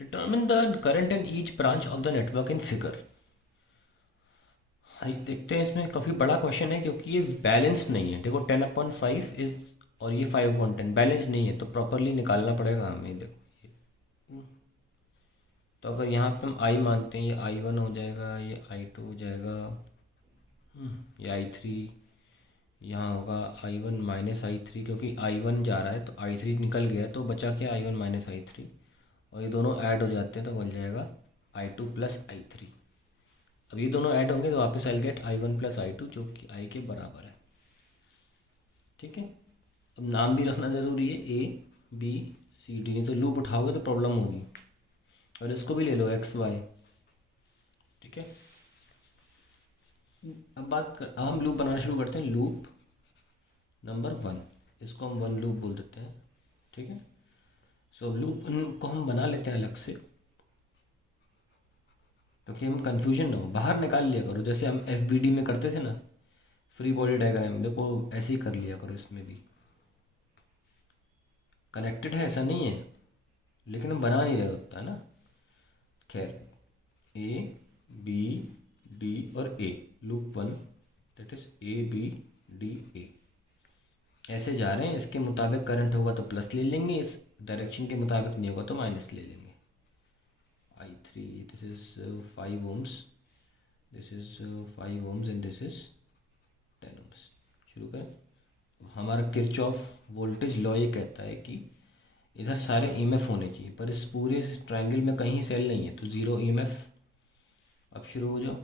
Determine the current in each branch of the network in figure. देखते हैं, इसमें काफ़ी बड़ा क्वेश्चन है क्योंकि ये बैलेंस नहीं है। देखो 10/5 इज और ये 5/10 बैलेंस नहीं है, तो प्रॉपरली निकालना पड़ेगा हमें। देखो तो अगर यहाँ पे हम आई मानते हैं, ये I1 हो जाएगा, ये I2 हो जाएगा, ये I3, यहाँ होगा I1 माइनस I3, क्योंकि I1 जा रहा है तो I3 निकल गया, तो बचा क्या I1 माइनस I3, और ये दोनों ऐड हो जाते हैं तो बन जाएगा I2 प्लस I3। अब ये दोनों ऐड होंगे तो वापस I get I1 plus I2 जो कि I के बराबर है। ठीक है, अब नाम भी रखना ज़रूरी है, ABCD, नहीं तो लूप उठाओगे तो प्रॉब्लम होगी। और इसको भी ले लो XY। ठीक है, अब हम लूप बनाना शुरू करते हैं। लूप नंबर 1, इसको हम 1 लूप बोल देते हैं। ठीक है, सो लूप को हम बना लेते हैं अलग से, क्योंकि हम कंफ्यूजन ना हो, बाहर निकाल लिया करो, जैसे हम FBD में करते थे ना, फ्री बॉडी डायग्राम, देखो ऐसे ही कर लिया करो। इसमें भी कनेक्टेड है ऐसा नहीं है, लेकिन हम बना नहीं रहे होता है ना। खैर, ABD और A, loop 1 that is ABDA, ऐसे जा रहे हैं। इसके मुताबिक करंट होगा तो प्लस ले लेंगे, इस डायरेक्शन के मुताबिक नहीं होगा तो माइनस ले लेंगे। I3, this is 5 ohms, this is 5 ohms and this is 10 ohms। शुरू करें। हमारा किरचॉफ वोल्टेज लॉ ये कहता है कि इधर सारे EMF होने चाहिए, पर इस पूरे ट्रायंगल में कहीं सेल नहीं है, तो 0 EMF। अब शुरू हो जाओ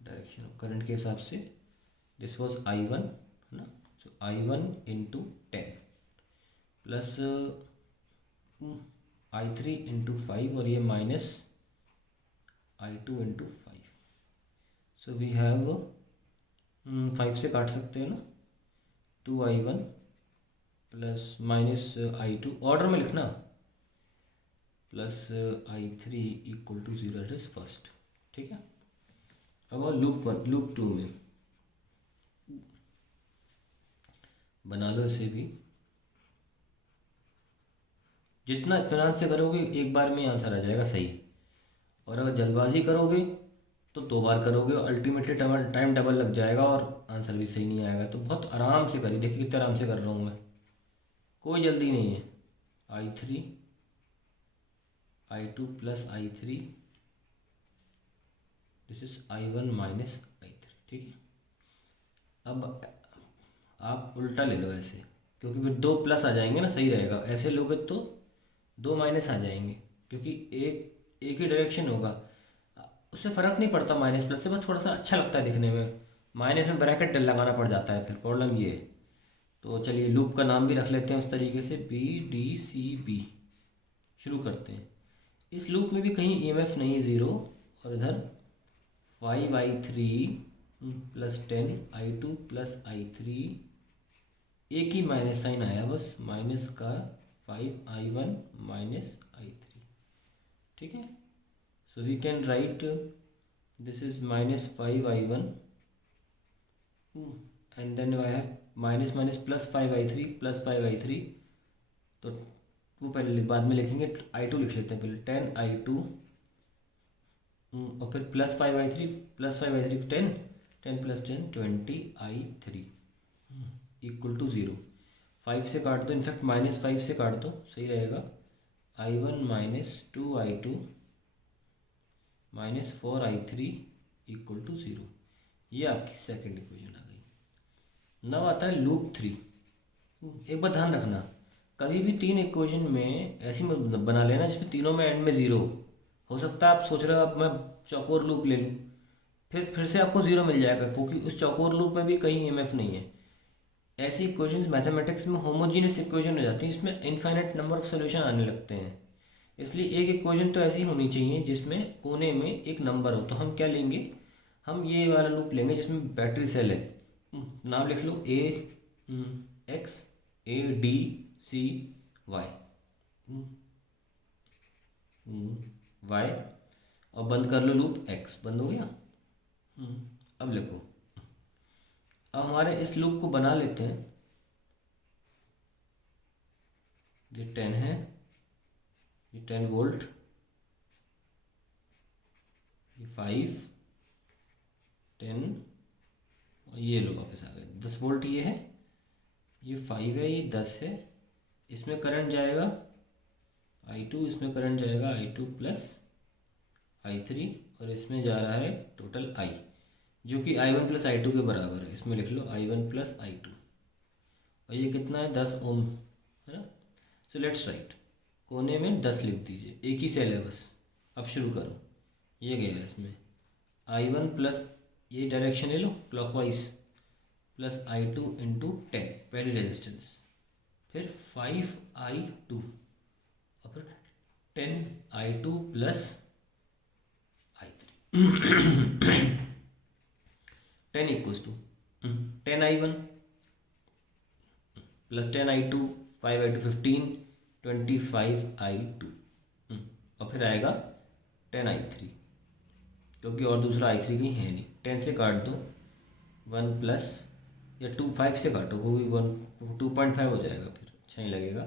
डायरेक्शन ऑफ करंट के हिसाब से। दिस वाज I1 है ना, तो I1 into 10 plus I3 into 5, और ये minus I2 into 5। So we have 5 से काट सकते हैं ना, 2I1 plus minus I2, order में लिखना, plus I3 equal to 0, it is first. ठीक है, अब लूप 2 में बना लो इसे भी। जितना इत्मीनान से करोगे एक बार में आंसर आ जाएगा सही, और अगर जल्दबाजी करोगे तो 2 बार करोगे, अल्टीमेटली टाइम डबल लग जाएगा और आंसर भी सही नहीं आएगा। तो बहुत आराम से करिए, देखिए कितने आराम से कर रहा हूँ मैं, कोई जल्दी नहीं है। I3 I2 plus I3, this is I1 minus I3। ठीक है, अब आप उल्टा ले लो ऐसे, क्योंकि फिर 2 प्लस आ जाएंगे ना, सही रहेगा। ऐसे लोगे तो 2 माइनस आ जाएंगे, क्योंकि एक ही डायरेक्शन होगा, उससे फ़र्क नहीं पड़ता माइनस प्लस से, बस थोड़ा सा अच्छा लगता है दिखने में। माइनस में ब्रैकेट लगाना पड़ जाता है, फिर प्रॉब्लम ये है। तो चलिए लूप का नाम भी रख लेते हैं उस तरीके से, BDCB। शुरू करते हैं। इस लूप में भी कहीं EMF नहीं है, 0, और इधर 5I3 plus 10I2 plus I3, एक ही माइनस साइन आया बस, माइनस का 5I1 माइनस I3। ठीक है, so we can write this is minus 5I1 and then I have minus minus plus 5I3 plus 5I3। तो वो पहले बाद में लिखेंगे, I2 लिख लेते हैं पहले, 10I2 और फिर plus 5I3 plus 5I3, 10 plus 10 20I3 equal to 0। 5 से काट दो, इनफैक्ट माइनस 5 से काट दो, सही रहेगा। I1 minus 2I2 minus 4I3 equal to 0। ये आपकी सेकेंड इक्वेशन आ गई। नव आता है लूप 3। एक बात ध्यान रखना, कभी भी 3 इक्वेशन में ऐसी मत बना लेना जिसमें तीनों में एंड में 0 हो सकता है। आप सोच रहे हो अब मैं चौकोर लूप ले लूँ, फिर से आपको 0 मिल जाएगा, क्योंकि उस चौकोर लूप में भी कहीं EMF नहीं है। ऐसी इक्वेशंस मैथमेटिक्स में होमोजीनियस इक्वेशन हो जाती है, इसमें इनफाइनाइट नंबर ऑफ सॉल्यूशन आने लगते हैं। इसलिए एक इक्वेशन तो ऐसी होनी चाहिए जिसमें कोने में एक नंबर हो। तो हम क्या लेंगे, हम ये वाला लूप लेंगे जिसमें बैटरी सेल है। नाम लिख लो, AXADCY, Y, और बंद कर लो लूप, X बंद हो गया। अब लिखो, अब हमारे इस लूप को बना लेते हैं। ये 10 है, ये 10 वोल्ट, 5 10 और ये लो वापस आ गए 10 वोल्ट ये है, ये 5 है, ये 10 है। इसमें करंट जाएगा I2, इसमें करंट जाएगा I2 प्लस I3 और इसमें जा रहा है टोटल I, जो कि I1 प्लस I2 के बराबर है। इसमें लिख लो I1 प्लस I2 और ये कितना है 10 ओम है ना। सो लेट्स राइट, कोने में 10 लिख दीजिए, एक ही सेल है बस। अब शुरू करो, ये गया है इसमें I1 प्लस ये डायरेक्शन ले लो क्लॉकवाइज प्लस I2 इंटू 10 पहली रेजिस्टेंस, फिर 5I2 और फिर 10I2 plus I3 10 equals to 10I1 plus 10I2 5I2 15 25I2 और फिर आएगा 10I3, क्योंकि और दूसरा I3 कहीं है नहीं। 10 से काट दो 1 प्लस या 5 से काटो, वो भी 2.5 हो जाएगा, फिर अच्छा ही लगेगा।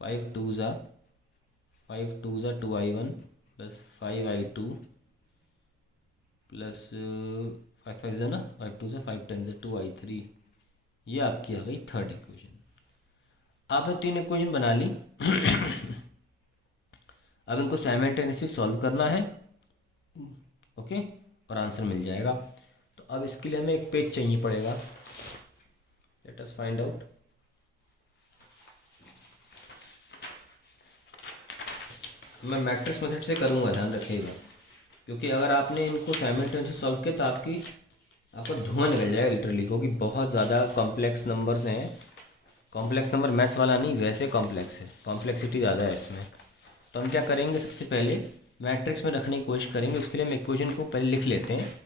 5 2 ज़ा 2I1 प्लस 5I2 प्लस 5 5 ज़ा ना 5 2 ज़ा 5 10 ज़ा 2I3। ये आपकी आ गई थर्ड इक्वेशन। आपने 3 इक्वेशन बना ली। अब इनको साइमल्टेनियसली सॉल्व करना है, ओके, और आंसर मिल जाएगा। तो अब इसके लिए हमें एक पेज चाहिए पड़ेगा। Let us find out. मैं मैट्रिक्स मेथड से करूँगा, ध्यान रखिएगा, क्योंकि अगर आपने इनको साइमल्टेनियसली सॉल्व किया तो आपका धुआं निकल जाएगा लिटरली, क्योंकि बहुत ज़्यादा कॉम्प्लेक्स नंबर्स हैं। कॉम्प्लेक्स नंबर मैथ्स वाला नहीं, वैसे कॉम्प्लेक्स है, कॉम्प्लेक्सिटी ज़्यादा है इसमें। तो हम क्या करेंगे, सबसे पहले मैट्रिक्स में रखने की कोशिश करेंगे। उसके लिए हम इक्वेशन को पहले लिख लेते हैं,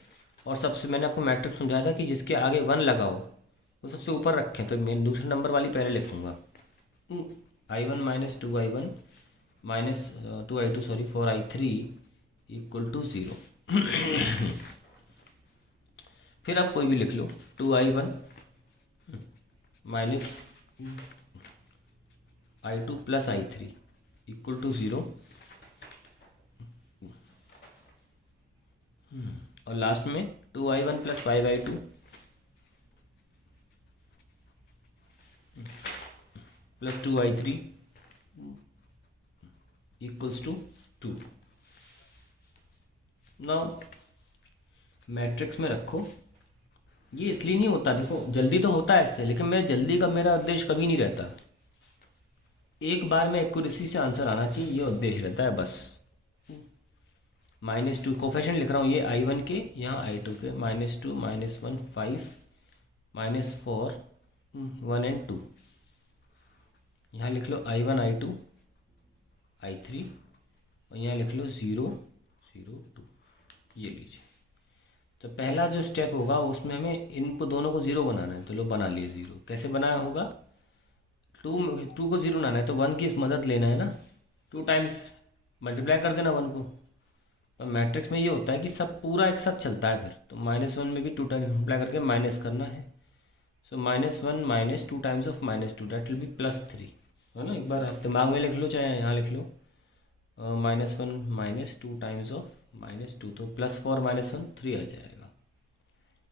और सबसे मैंने आपको मैट्रिक्स समझाया था कि जिसके आगे 1 लगा हो वो सबसे ऊपर रखें। तो मैं दूसरे नंबर वाली पहले लिखूँगा, I1 minus 2I1 minus 2I2 sorry 4I3 equal to 0। फिर आप कोई भी लिख लो, 2I1 minus I2 plus I3 equal to 0, और लास्ट में 2I1 plus 5I2 plus 2I3 equals to 2। Now matrix में रखो। ये इसलिए नहीं होता, देखो जल्दी तो होता है इससे, लेकिन मेरा उद्देश्य कभी नहीं रहता। एक बार में एक्यूरेसी से आंसर आना चाहिए, ये उद्देश्य रहता है बस। -2 कोफिशिएंट लिख रहा हूँ, ये I1 के, यहाँ I2 के, -2 -1 5 -4 1 एंड 2। यहाँ लिख लो I1 I2 I3 और यहाँ लिख लो 0 0 2। ये लीजिए। तो पहला जो स्टेप होगा उसमें हमें इनको दोनों को 0 बनाना है। तो लो बना लिए 0। कैसे बनाया होगा, 2 को 0 बनाना है तो 1 की मदद लेना है ना, 2 टाइम्स मल्टीप्लाई कर देना 1 को। और मैट्रिक्स में ये होता है कि सब पूरा एक साथ चलता है, फिर तो -1 में भी 2 टाइम्स मल्टीप्लाई करके माइनस करना है। सो -1 minus 2 times of -2 that will B +3, है ना। एक बार आप दिमाग में लिख लो, चाहे यहाँ लिख लो, -1 माइनस 2 टाइम्स ऑफ -2, तो +4 -1 3 आ जाएगा।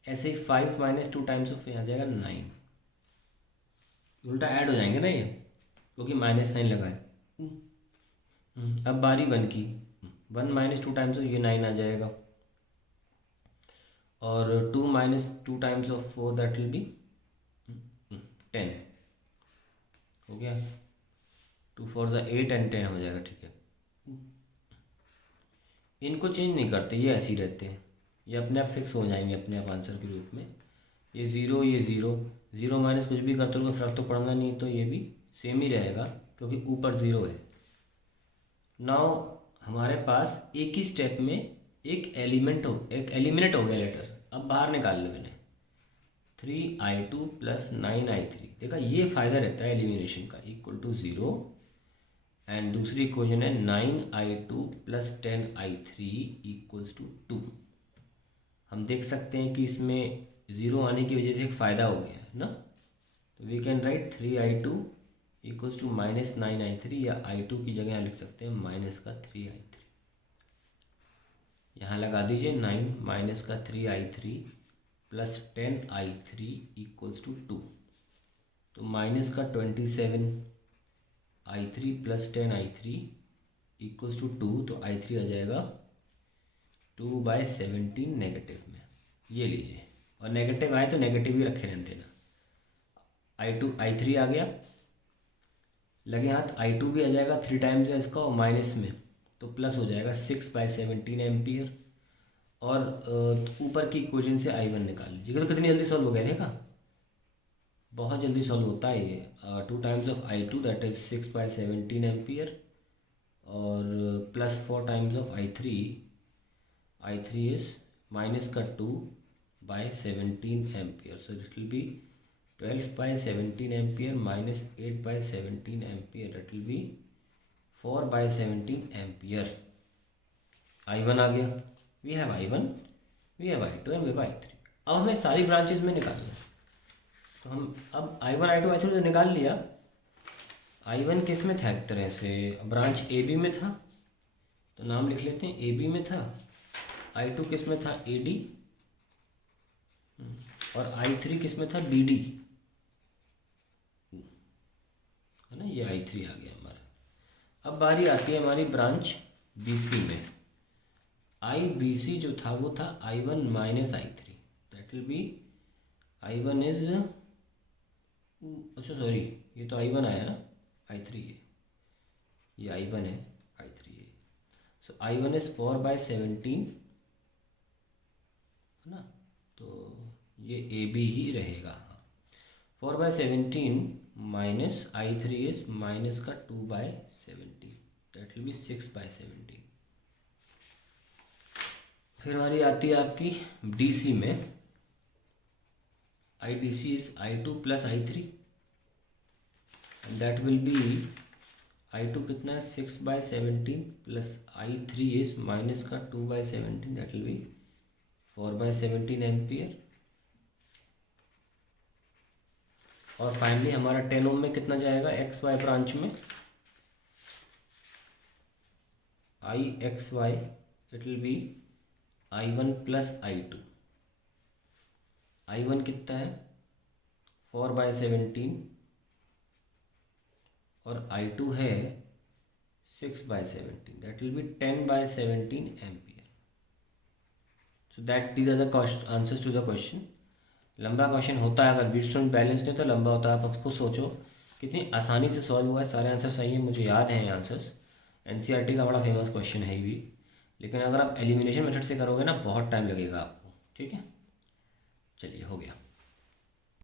ऐसे ही 5 - 2 टाइम्स ऑफ आ जाएगा 9। उल्टा ऐड हो जाएंगे ना ये, क्योंकि माइनस साइन लगा है। अब बारी 1 की, 1 - 2 टाइम्स ऑफ ये 9 आ जाएगा, और 2 - 2 times of 4 that will B 10। हो गया, 2 4 ज़ा 8 एंड 10 हो जाएगा, ठीक है। इनको चेंज नहीं करते, ये ऐसे ही रहते हैं, ये अपने आप फिक्स हो जाएंगे अपने आप आंसर के रूप में। ये 0 ये 0 0 माइनस कुछ भी करते हो फर्क तो पड़ना नहीं, तो ये भी सेम ही रहेगा क्योंकि ऊपर 0 है। नाउ हमारे पास एक ही स्टेप में एक एलिमेंट एलिमिनेट हो गया लेटर। अब बाहर निकाल लो इन्हें, 3I2 प्लस 9I3। देखा, ये फ़ायदा रहता है एलिमिनेशन का, इक्वल टू 0। एंड दूसरी इक्वेशन है 9I2 plus 10I3 equals to 2। हम देख सकते हैं कि इसमें 0 आने की वजह से एक फ़ायदा हो गया है ना। तो we can write 3I2 equals to -9I3, या I2 की जगह यहाँ लिख सकते हैं -3I3। यहाँ लगा दीजिए 9 माइनस का 3i3 plus 10i3 equals to 2। तो माइनस का 27i3 plus 10i3 equals to 2। तो i3 आ जाएगा 2/17 नेगेटिव में। ये लीजिए, और नेगेटिव आए तो नेगेटिव ही रखे रहते ना। i3 आ गया, लगे हाथ i2 भी आ जाएगा, 3 टाइम्स है इसका, और माइनस में तो प्लस हो जाएगा 6/17 एम्पियर। और ऊपर की इक्वेशन से i1 निकाल लीजिए। तो कितनी जल्दी सॉल्व हो गया, देखा, बहुत जल्दी सॉल्व होता है ये। 2 times of i2 that is 6/17 ampere, और plus 4 times of i3 is minus का 2/17 ampere. So it will be 12/17 ampere minus 8/17 ampere, that will be 4/17 ampere. i1 आ गया, we have i1, we have i2 and we have i3। अब हमें सारी branches में निकालना है। तो हम अब i1 i2 i3 तो निकाल लिया। i1 किस में था, एक तरह से ब्रांच AB में था, तो नाम लिख लेते हैं AB में था। i2 किस में था, AD, और i3 किस में था, BD, है ना। ये i3 आ गया हमारा। अब बारी आती है हमारी ब्रांच BC में। IBC जो था वो था i1 minus i3, that will be i1 is, अच्छा सॉरी, ये तो i1 आया ना, i3 ये i1 है, i3 है। सो i1 इज 4/17, है ना। तो ये AB ही रहेगा। 4/17 माइनस i3 इज माइनस का 2/17, दैट विल बी 6/17। फिर हमारी आती है आपकी DC में। IDC is i2 plus i3, and that will B i2 कितना है, 6/17 प्लस i3 इज माइनस का 2/17, दैट विल बी 4/17 एम्पियर। और फाइनली हमारा 10 ओम में कितना जाएगा, XY ब्रांच में, IXY, it will be i1 plus i2। i1 कितना है, 4/17, और i2 है 6/17, that will be 10/17 ampere. So that these are the answers to the question. लंबा क्वेश्चन होता है, अगर बीटस्टोन बैलेंस नहीं तो लंबा होता है। आप खुद सोचो कितनी आसानी से सॉल्व हुआ है, सारे आंसर सही है, मुझे याद हैं आंसर्स। NCERT का बड़ा फेमस क्वेश्चन है भी, लेकिन अगर आप एलिमिनेशन मेथड से करोगे ना, बहुत टाइम लगेगा आपको, ठीक है।